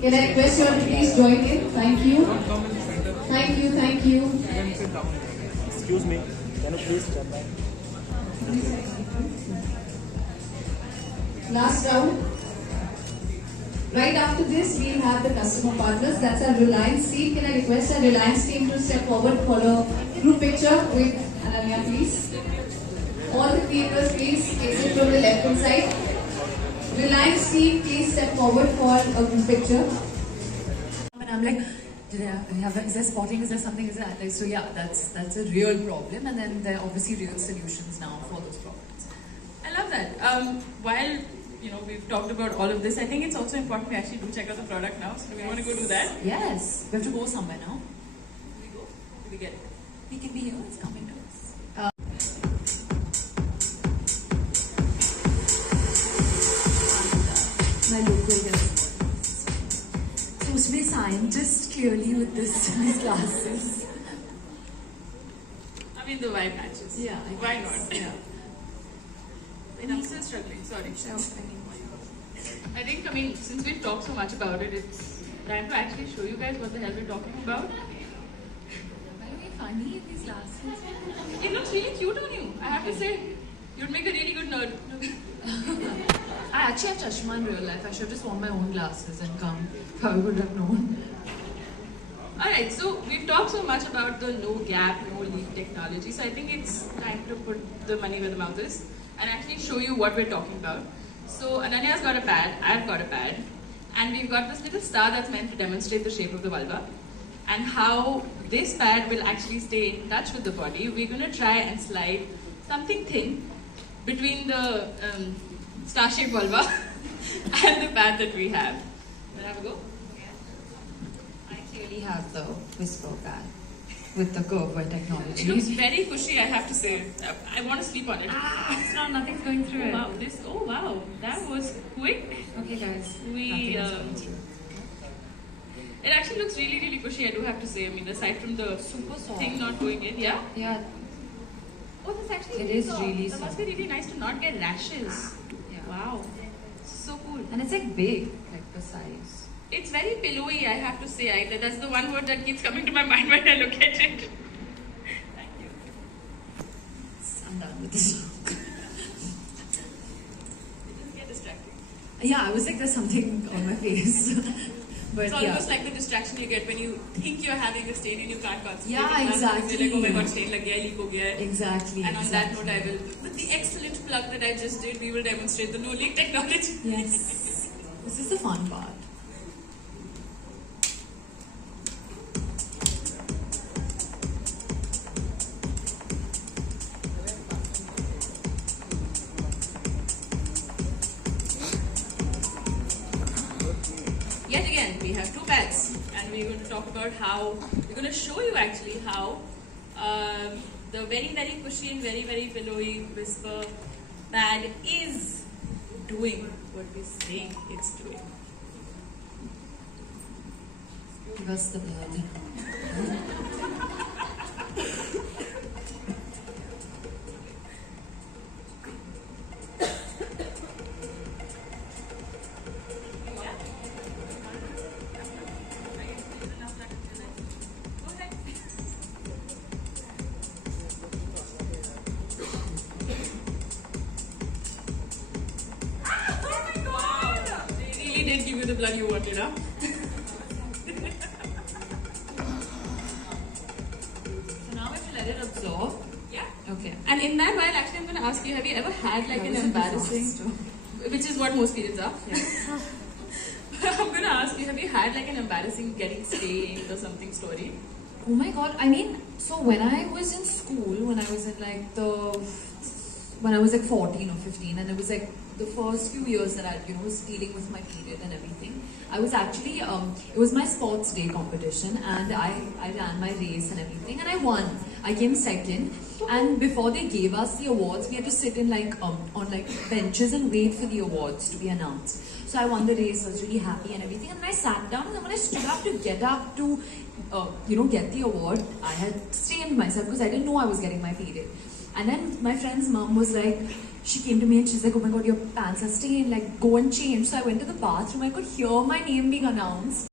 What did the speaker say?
Can I request you all to please join in? Thank you. Thank you, thank you. Excuse me, can you please step back? Last round. Right after this, we'll have the customer partners. That's our Reliance team. Can I request our Reliance team to step forward for a group picture with Ananya, please? All the creators, please exit from the left hand side. Reliance team, please step forward for a group picture. And I'm like, is there spotting? Is there something? Is that like, so yeah, that's a real problem, and then there are obviously real solutions now for those problems. I love that. While we've talked about all of this, I think it's also important we actually do check out the product now. So do we want to go do that? Yes, we have to go somewhere now. Do we go? Do we get it? We can be here. It's coming to us. My local guest. So उसमें scientist clearly with these glasses. I mean, the vibe matches. Yeah. Why not? Yeah. And I'm still struggling. Sorry. I think, since we've talked so much about it, it's time to actually show you guys what the hell we're talking about. Why are we funny in these glasses? It looks really cute on you, I have to say. You'd make a really good nerd. I actually have chashma in real life. I should have just worn my own glasses and come. Probably would have known. Alright, so we've talked so much about the no gap, no leak technology, so I think it's time to put the money where the mouth is and actually show you what we're talking about. So Ananya's got a pad, I've got a pad, and we've got this little star that's meant to demonstrate the shape of the vulva and how this pad will actually stay in touch with the body. We're going to try and slide something thin between the star-shaped vulva and the pad that we have. Wanna have a go? I clearly have the whisper pad with the curve technology. It looks very cushy, I have to say. I want to sleep on it. It's not, nothing's going through it. Oh wow, that was quick. Okay guys, We, nothing is going through. It actually looks really, really cushy, I do have to say. Aside from the Super soft. thing not going in, yeah? Yeah. Oh, that's actually It really is soft. really That must be really nice to not get rashes. Yeah. Wow, so cool. And it's like big, like the size. It's very pillowy, I have to say. That's the one word that keeps coming to my mind when I look at it. Thank you. I'm done with this. It doesn't get distracting. Yeah, I was like, there's something on my face. But It's yeah. almost like the distraction you get when you think you're having a stain and you can't concentrate. Yeah, You're exactly. like, oh my god, stain lag gaya, leak ho gaya hai. Exactly. And on exactly. that note, I will, with the excellent plug that I just did, we will demonstrate the no leak technology. Yes. This is the fun part. Yet again, we have two pads, and we're going to talk about how, we're going to show you actually how the very, very cushy and very, very pillowy Whisper pad is doing what we're saying it's doing. Give us the blood. They really did give you the blood you wanted, huh? So now we have to let it absorb. Yeah. Okay. And in that while, actually, I'm going to ask you, have you ever had like an embarrassing, which is what most periods are. Yeah. I'm going to ask you, have you had like an embarrassing getting stained or something story? Oh my god, so when I was in school, when I was in when I was like 14 or 15, and it was like the first few years that I, was dealing with my period and everything, I was actually, it was my sports day competition, and I ran my race and everything, and I won. I came second, and before they gave us the awards, we had to sit in on benches and wait for the awards to be announced. So I won the race, I was really happy and everything, and then I sat down, and then when I stood up to get up to get the award, I had stained myself because I didn't know I was getting my period. And then my friend's mom was like, she came to me and she's like, oh my god, your pants are stained, like go and change. So I went to the bathroom, I could hear my name being announced.